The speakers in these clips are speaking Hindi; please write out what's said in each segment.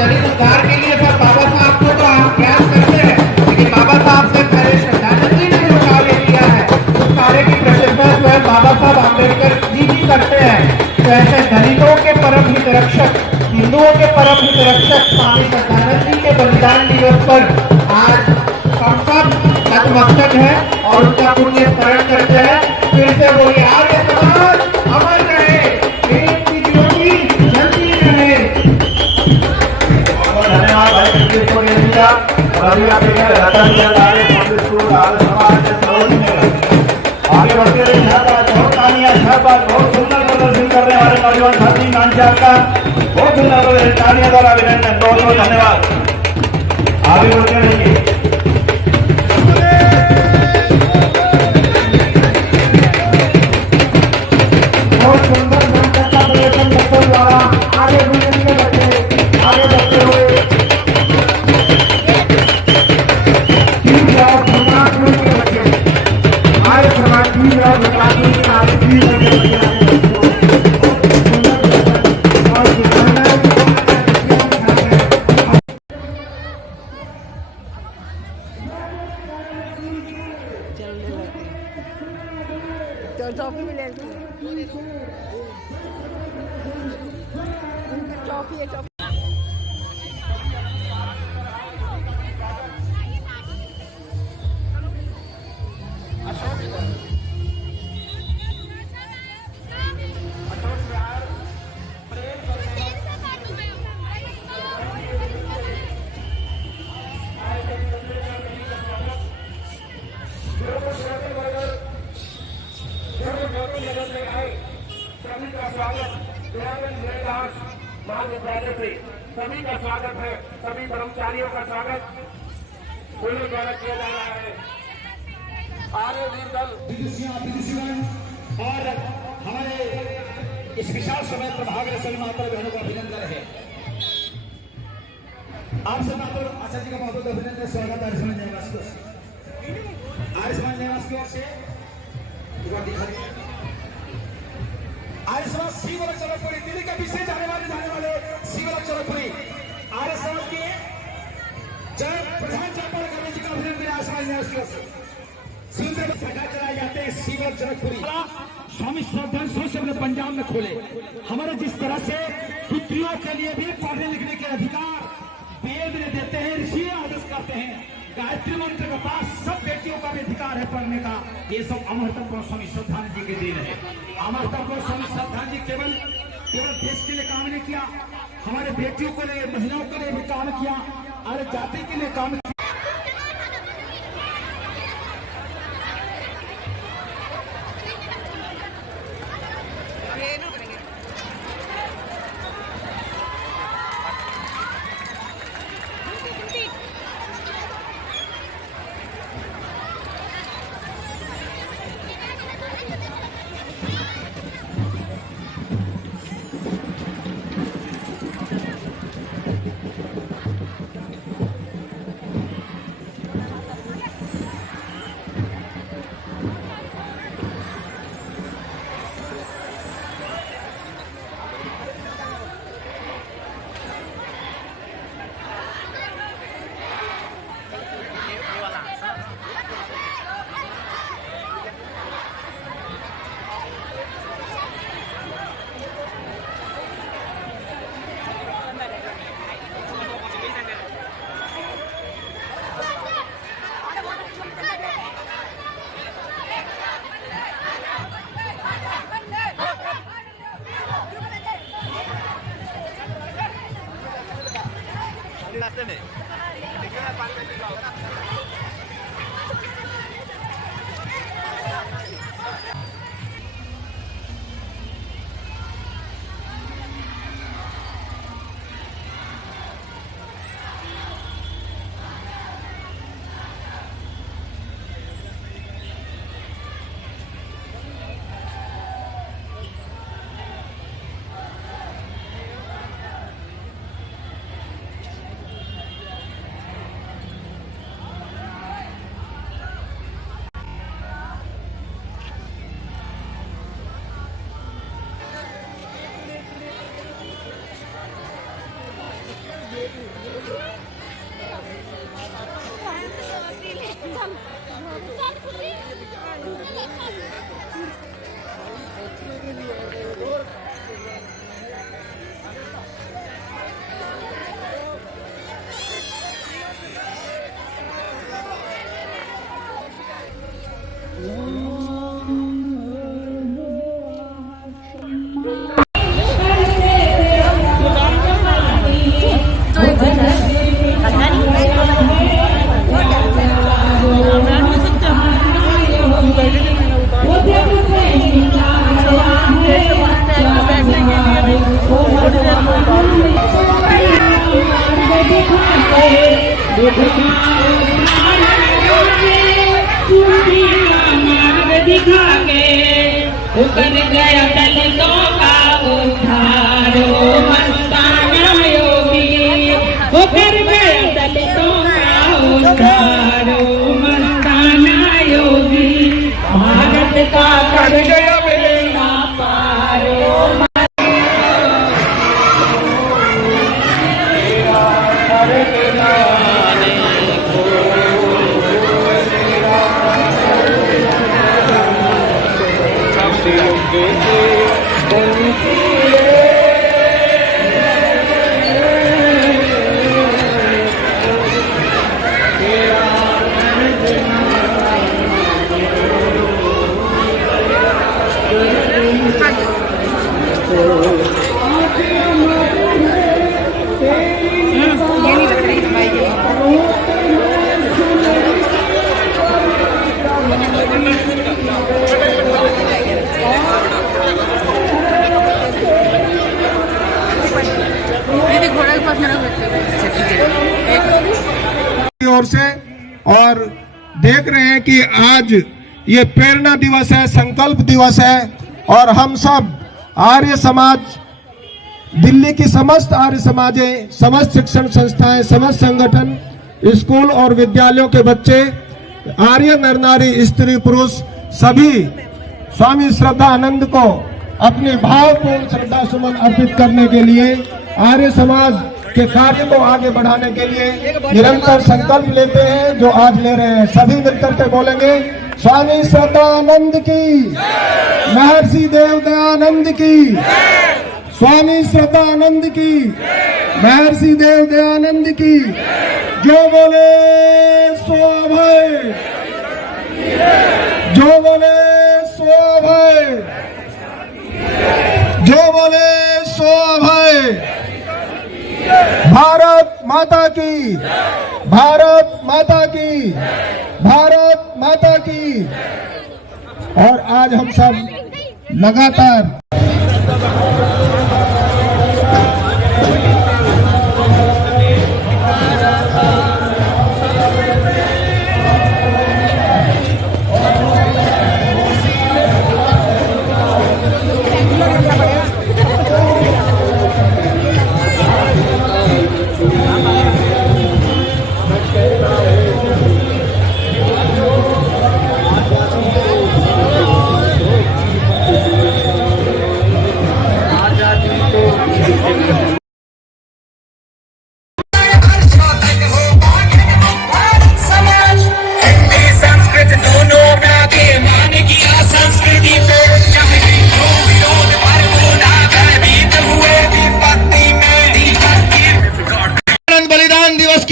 दलित उद्धार के लिए सर बाबा साहब को तो आप प्रयास करते हैं, लेकिन बाबा साहब से पहले श्रद्धांजलि ने जो कार्य किया है उस कार्य की प्रशंसा जो है बाबा साहब अम्बेडकर जी भी करते हैं। तो ऐसे दलितों के परम हित रक्षक, हिंदुओं के परम हित रक्षक स्वामी श्रद्धानंद जी के बलिदान दिवस पर आज हम सब नतमस्तक है और उनका पुण्य स्मरण करते हैं। फिर से बोलिए आर्य समाज अमर रहे, देश की ज्योति जलती रहे। धन्यवाद भाई कृष्ण को दिया और अभी आप देखें रतन जी आगे पब्लिक स्कूल आर्य समाज के सहयोग में आगे बढ़ते रहे। बहुत तालियां, बहुत सुंदर प्रदर्शन करने वाले नौजवान साथी नानचार का बहुत सुंदर तालियां द्वारा अभिनंदन, बहुत बहुत धन्यवाद। आगे बढ़ते रहिए। बहुत सुंदर नाटक का प्रदर्शन बच्चों द्वारा आगे बढ़ते हुए आर्य समाज ट्रॉफी मिलेगी, ट्रॉफी है ट्रॉफी। सभी का स्वागत है, सभी कर्मचारियों का स्वागत फूलों द्वारा किया जा रहा है। आर्य वीर दल और हमारे इस विशाल समय पर भाग रहे सभी माता बहनों का अभिनंदन है। आपसे माता आचार्य जी का बहुत बहुत अभिनंदन, स्वागत आर्य समाज निवास की ओर से। आर्य समाज निवास की ओर से आर्य समाज शिवलक चौरपुरी, दिल्ली के पीछे जाने वाले शिवलक चौरपुरी आर्य समाज के जय प्रधान जयपाल करने जी का अभिनंदन आर्य समाज निवास की ओर से। सुंदर सगा चलाए जाते हैं शिवलक चौरपुरी। स्वामी श्रद्धानंद सोच अपने पंजाब में खोले। हमारे जिस तरह से पुत्रियों के लिए भी पढ़ने लिखने के अधिकार वेद ने देते हैं, ऋषि आदेश करते हैं, गायत्री मंत्र के पास सब बेटियों का भी अधिकार है पढ़ने का। ये सब अमरतत्व स्वामी श्रद्धानंद जी के देन है। अमरतत्व स्वामी श्रद्धानंद जी केवल देश के लिए काम नहीं किया, हमारे बेटियों के लिए, महिलाओं के लिए भी काम किया और जाति के लिए काम किया। रास्ते में कर गया दलितों का उद्धार मस्ताना योगी, वो कर गया दलितों का उद्धार मस्ताना योगी, भारत का कर गया बेड़ा पार। ओर से और देख रहे हैं कि आज ये प्रेरणा दिवस है, संकल्प दिवस है और हम सब आर्य समाज, दिल्ली की समस्त आर्य समाजें, समस्त शिक्षण संस्थाएं, समस्त संगठन, स्कूल और विद्यालयों के बच्चे, आर्य नर नारी, स्त्री पुरुष सभी स्वामी श्रद्धानंद को अपनी भावपूर्ण श्रद्धा सुमन अर्पित करने के लिए, आर्य समाज के कार्य को आगे बढ़ाने के लिए निरंतर संकल्प लेते हैं, जो आज ले रहे हैं। सभी मिलकर के बोलेंगे, स्वामी श्रद्धानंद की, महर्षि देव दयानंद की, स्वामी श्रद्धानंद की, महर्षि देव दयानंद की। जो बोले सो अभय, जो बोले सो अभय, जो बोले सो अभय। भारत माता की, भारत माता की, भारत माता की। और आज हम सब लगातार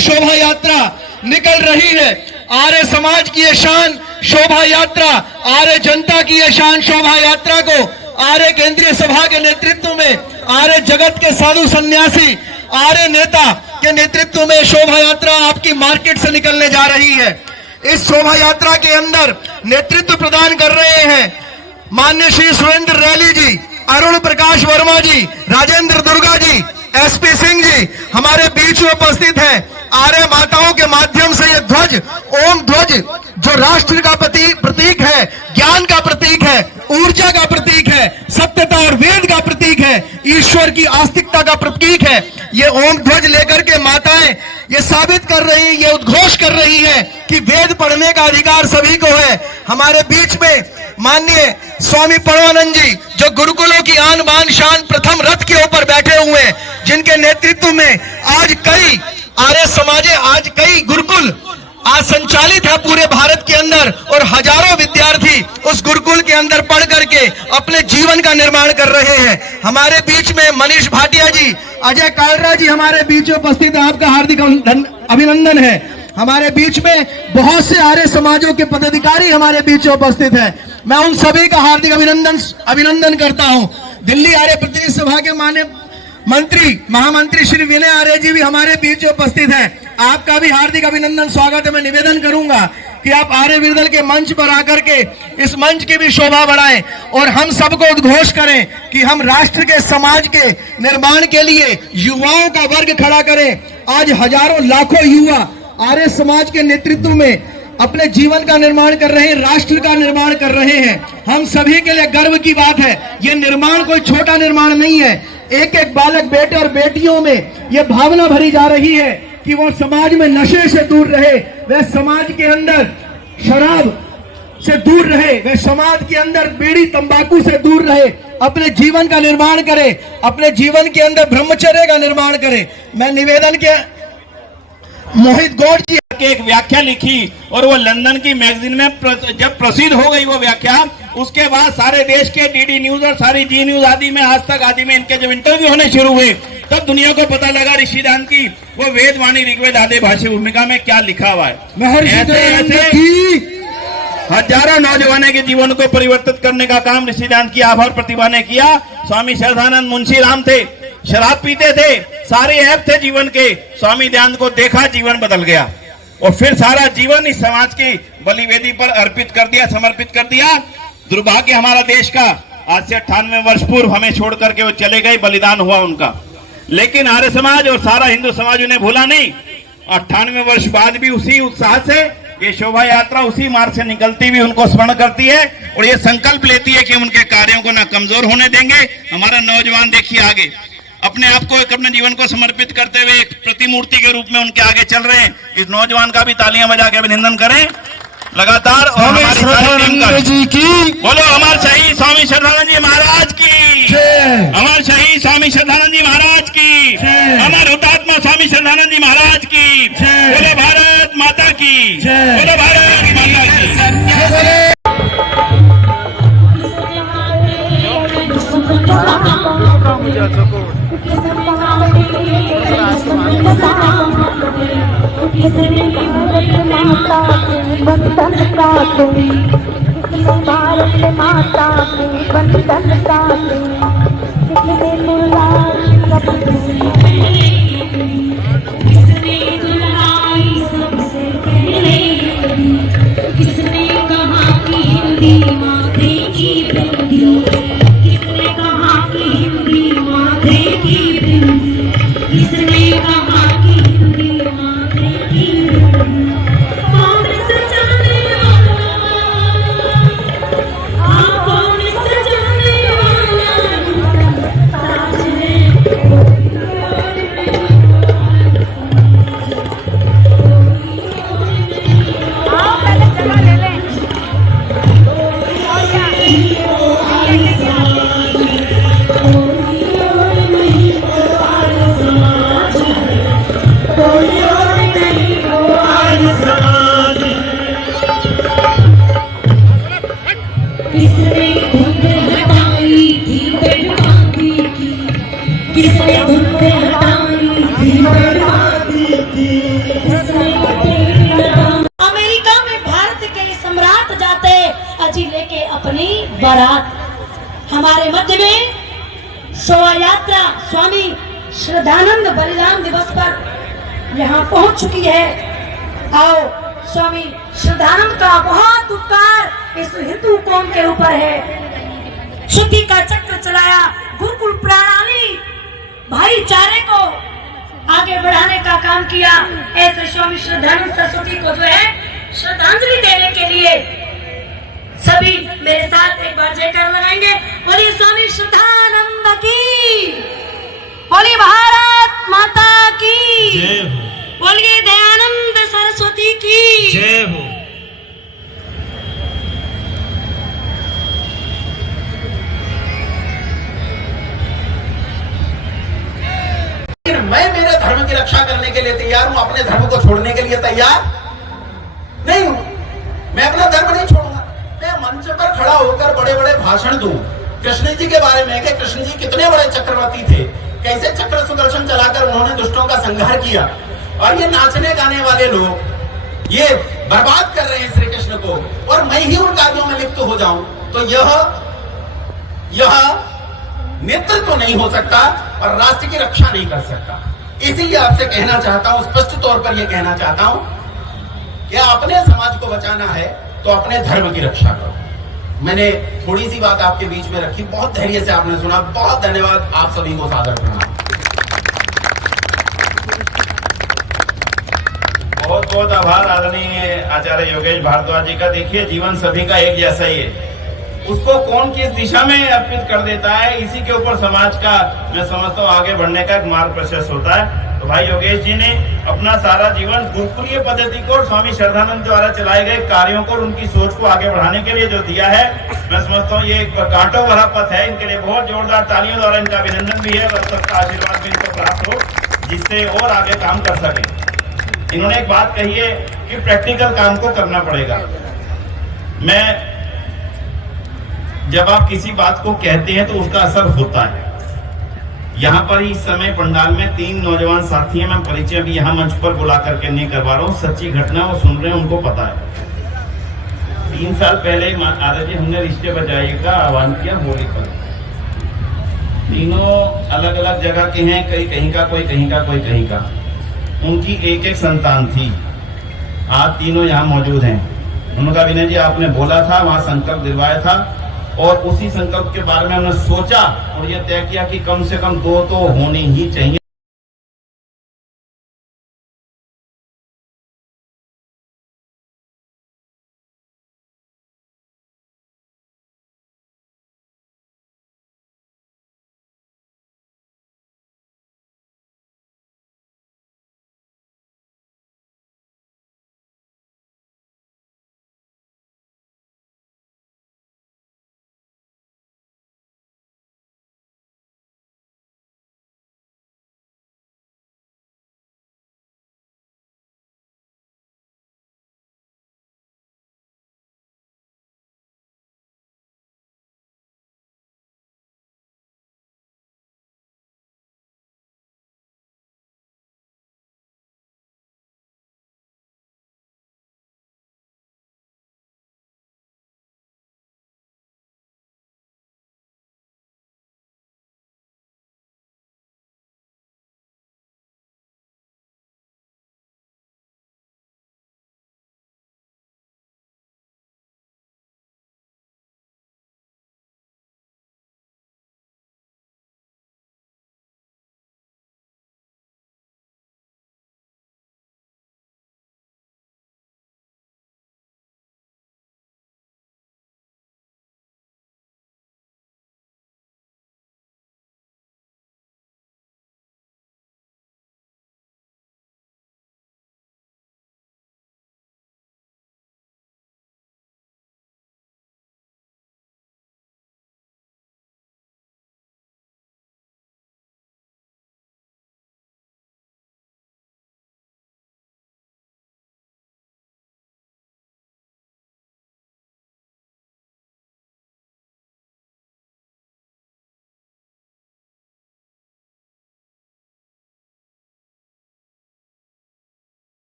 शोभा यात्रा निकल रही है। आर्य समाज की ये शान शोभा यात्रा, आर्य जनता की ये शान शोभा यात्रा को आर्य केंद्रीय सभा के नेतृत्व में, आर्य जगत के साधु सन्यासी, आर्य नेता के नेतृत्व में शोभा यात्रा आपकी मार्केट से निकलने जा रही है। इस शोभा यात्रा के अंदर नेतृत्व प्रदान कर रहे हैं माननीय श्री सुरेंद्र रैली जी, अरुण प्रकाश वर्मा जी, राजेंद्र दुर्गा जी, एसपी सिंह जी हमारे बीच में उपस्थित हैं। आर्य माताओं के माध्यम से ये ध्वज, ओम ध्वज, जो राष्ट्र का प्रतीक है, ज्ञान का प्रतीक है, ऊर्जा का प्रतीक है, सत्यता और वेद का प्रतीक है, ईश्वर की आस्तिकता का प्रतीक है। ये ओम ध्वज लेकर के माताएं ये साबित कर रही, ये उद्घोष कर रही है कि वेद पढ़ने का अधिकार सभी को है। हमारे बीच में माननीय स्वामी परमानंद जी, जो गुरुकुलों की आन बान शान प्रथम रथ के ऊपर बैठे हुए हैं, जिनके नेतृत्व में आज आज कई गुरुकुल आज संचालित है पूरे भारत के अंदर, और हजारों विद्यार्थी उस गुरुकुल के अंदर पढ़ करके अपने जीवन का निर्माण कर रहे हैं। हमारे बीच में मनीष भाटिया जी, अजय कालरा जी हमारे बीच उपस्थित है, आपका हार्दिक अभिनंदन है। हमारे बीच में बहुत से आर्य समाजों के पदाधिकारी हमारे बीच उपस्थित है, मैं उन सभी का हार्दिक अभिनंदन करता हूं। दिल्ली आर्य प्रतिनिधि सभा के माननीय मंत्री महामंत्री श्री विनय आर्य जी भी हमारे बीच उपस्थित हैं, आपका भी हार्दिक अभिनंदन स्वागत है। मैं निवेदन करूंगा कि आप आर्य विरदल के मंच पर आकर के इस मंच की भी शोभा बढ़ाएं और हम सबको उद्घोष करें कि हम राष्ट्र के समाज के निर्माण के लिए युवाओं का वर्ग खड़ा करें। आज हजारों लाखों युवा आर्य समाज के नेतृत्व में अपने जीवन का निर्माण कर रहे हैं, राष्ट्र का निर्माण कर रहे हैं। हम सभी के लिए गर्व की बात है, ये निर्माण कोई छोटा निर्माण नहीं है। एक एक बालक बेटे और बेटियों में ये भावना भरी जा रही है कि वो समाज में नशे से दूर रहे, वह समाज के अंदर शराब से दूर रहे, वह समाज के अंदर बीड़ी तंबाकू से दूर रहे, अपने जीवन का निर्माण करे, अपने जीवन के अंदर ब्रह्मचर्य का निर्माण करे। मैं निवेदन के मोहित गौड़ जी के एक व्याख्या लिखी और वो लंदन की मैगजीन में जब प्रसिद्ध हो गई वो व्याख्या, उसके बाद सारे देश के डीडी न्यूज और सारी जी न्यूज आदि में, आज तक आदि में इनके जब इंटरव्यू होने शुरू हुए तब दुनिया को पता लगा ऋषिदान की वो वेदवाणी ऋग्वेद आदि भाष्य भूमिका में क्या लिखा हुआ है। ऐसे हजारों नौजवानों के जीवन को परिवर्तित करने का काम ऋषिदान की आभार प्रतिभा ने किया। स्वामी श्रद्धानंद मुंशी राम थे, शराब पीते थे, सारे ऐप थे जीवन के, स्वामी दयानंद को देखा, जीवन बदल गया और फिर सारा जीवन इस समाज की बलिवेदी पर अर्पित कर दिया, समर्पित कर दिया। दुर्भाग्य हमारा देश का, आज से 98 वर्ष पूर्व हमें छोड़ करके वो चले गए, बलिदान हुआ उनका, लेकिन आर्य समाज और सारा हिंदू समाज उन्हें भूला नहीं। 98 वर्ष बाद भी उसी उत्साह से ये शोभा यात्रा उसी मार्ग से निकलती हुई उनको स्मरण करती है और ये संकल्प लेती है कि उनके कार्यों को ना कमजोर होने देंगे। हमारा नौजवान देखिए आगे अपने आप को, अपने जीवन को समर्पित करते हुए एक प्रतिमूर्ति के रूप में उनके आगे चल रहे हैं। इस नौजवान का भी तालियां बजा के अभिनंदन करें लगातार। और हमारी सारी टीम का जी की बोलो, अमर शहीद स्वामी श्रद्धानंद जी महाराज की, अमर शहीद स्वामी श्रद्धानंद जी महाराज की, अमर हुतात्मा स्वामी श्रद्धानंद जी महाराज की, बोलो भारत माता की, बोलो भारत माता की। भारत माता के बंधन का किसने कहा कि हिंदी माथे की बिंदी, किसने कहा कि हिंदी माथे की बिंदी, किसने कहा कि हिंदी माथे की बिंदी। कौन सजाने वाला, कौन सजाने वाला साज है। किसने धुंध हटाई थी बर्बादी की, किसने धुंध हटाई थी बर्बादी की, अमेरिका में भारत के सम्राट जाते अजी लेके अपनी बारात। हमारे मध्य में शोभा यात्रा स्वामी श्रद्धानंद बलिदान दिवस पर यहाँ पहुंच चुकी है। आओ, स्वामी श्रद्धानंद का बहुत उपकार इस हिंदू कौम के ऊपर है। शुद्धि का चक्र चलाया, गुरुकुल प्रणाली भाईचारे को आगे बढ़ाने का काम किया। ऐसे स्वामी श्रद्धानंद सरस्वती को जो है श्रद्धांजलि देने के लिए सभी मेरे साथ एक बार जयकार लगाएंगे। बोलिए स्वामी श्रद्धानंद की, बोलिए भारत माता की, बोलिए दयानंद सरस्वती की जय हो। मैं मेरे धर्म की रक्षा करने के लिए तैयार हूं, अपने धर्म को छोड़ने के लिए तैयार नहीं हूं। मैं अपना धर्म नहीं छोड़ूंगा। मैं मंच पर खड़ा होकर बड़े बड़े भाषण दूं कृष्ण जी के बारे में कि कृष्ण जी कितने बड़े चक्रवर्ती थे, कैसे चक्र सुदर्शन चलाकर उन्होंने दुष्टों का संहार किया, और ये नाचने गाने वाले लोग ये बर्बाद कर रहे हैं श्री कृष्ण को, और मैं ही उन कार्यों में लिप्त हो जाऊं, तो यह नेतृत्व तो नहीं हो सकता और राष्ट्र की रक्षा नहीं कर सकता। इसीलिए आपसे कहना चाहता हूं, स्पष्ट तौर पर यह कहना चाहता हूं कि अपने समाज को बचाना है तो अपने धर्म की रक्षा करो। मैंने थोड़ी सी बात आपके बीच में रखी, बहुत धैर्य से आपने सुना, बहुत धन्यवाद आप सभी को सादर प्रणाम। बहुत बहुत आभार आदरणीय आचार्य योगेश भारद्वाज जी का। देखिए, जीवन सभी का एक जैसा ही है, उसको कौन किस दिशा में अर्पित कर देता है, इसी के ऊपर समाज का, मैं समझता हूँ, आगे बढ़ने का एक मार्ग प्रशस्त होता है। तो भाई योगेश जी ने अपना सारा जीवन गुरुकुलीय पद्धति को और स्वामी श्रद्धानंद द्वारा चलाए गए कार्यों को और उनकी सोच को आगे बढ़ाने के लिए जो दिया है, मैं समझता हूँ ये एक कांटों भरा पथ है। इनके लिए बहुत जोरदार तालियों द्वारा इनका अभिनंदन भी है और सबका आशीर्वाद भी इनको प्राप्त हो, जिससे और आगे काम कर सके। इन्होंने एक बात कही है कि प्रैक्टिकल काम को करना पड़ेगा। मैं जब आप किसी बात को कहते हैं तो उसका असर होता है। यहाँ पर इस समय पंडाल में 3 नौजवान साथी हैं, मैं परिचय भी यहाँ मंच पर बुला करके नहीं करवा रहा हूँ, सच्ची घटना वो सुन रहे हैं, उनको पता है। 3 साल पहले आदरणीय जी हमने रिश्ते बचाइए का आह्वान किया होली पर। तीनों अलग अलग जगह के हैं, कहीं कहीं का, कोई कहीं का, कोई कहीं का। उनकी एक एक संतान थी। आज तीनों यहाँ मौजूद हैं। उनका विनय जी आपने बोला था, वहां संकल्प दिलवाया था, और उसी संकल्प के बारे में हमने सोचा और यह तय किया कि कम से कम 2 तो होने ही चाहिए।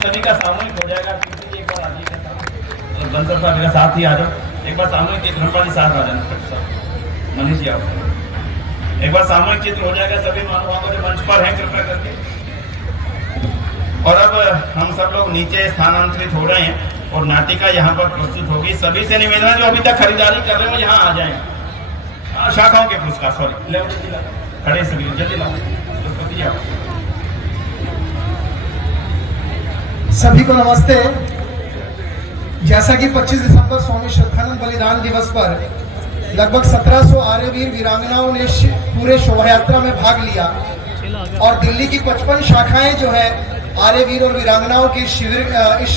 सभी का सामूहिक हो जाएगा। एक बार आगे बंसर साहब मेरा साथ ही आ जाओ। एक बार सामूहिक चित्र हमारे साथ आ जाना। मनीष जी आओ, एक बार सामूहिक चित्र हो जाएगा सभी महानुभावों जो मंच पर हैं, कृपया करके। और अब हम सब लोग नीचे स्थानांतरित हो रहे हैं और नाटिका यहाँ पर प्रस्तुत होगी। सभी से निवेदन है जो अभी तक खरीदारी कर रहे हो यहाँ आ जाए। शाखाओं के पुरस्कार, सॉरी, खड़े सभी जल्दी लाओ। सभी को नमस्ते। जैसा कि 25 दिसंबर स्वामी श्रद्धानंद बलिदान दिवस पर लगभग 1700 आर्यवीर वीरांगनाओं ने पूरे शोभा यात्रा में भाग लिया और दिल्ली की 55 शाखाएं जो है आर्यवीर और वीरांगनाओं की शिविर इस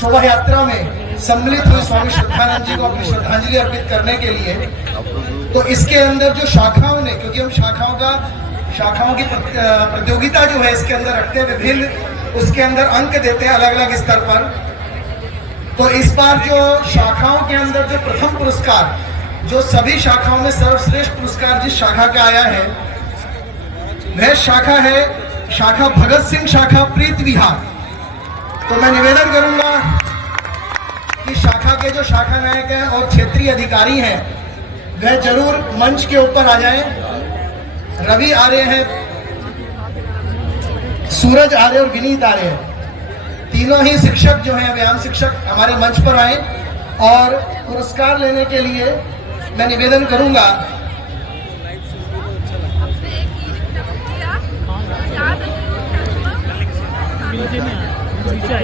शोभा यात्रा में सम्मिलित हुए स्वामी श्रद्धानंद जी को अपनी श्रद्धांजलि अर्पित करने के लिए। तो इसके अंदर जो शाखाओं ने, क्योंकि हम शाखाओं की प्रतियोगिता जो है इसके अंदर रखते हैं, विभिन्न उसके अंदर अंक देते हैं अलग अलग स्तर पर। तो इस बार जो शाखाओं के अंदर जो प्रथम पुरस्कार, जो सभी शाखाओं में सर्वश्रेष्ठ पुरस्कार जिस शाखा का आया है वह शाखा है शाखा भगत सिंह शाखा प्रीत विहार। तो मैं निवेदन करूंगा कि शाखा के जो शाखा नायक हैं और क्षेत्रीय अधिकारी हैं वह जरूर मंच के ऊपर आ जाएं। रवि आर्य हैं, सूरज आर्य और विनीत आर्य हैं, तीनों ही शिक्षक जो हैं, व्यायाम शिक्षक, हमारे मंच पर आए और पुरस्कार लेने के लिए मैं निवेदन करूंगा। पीछे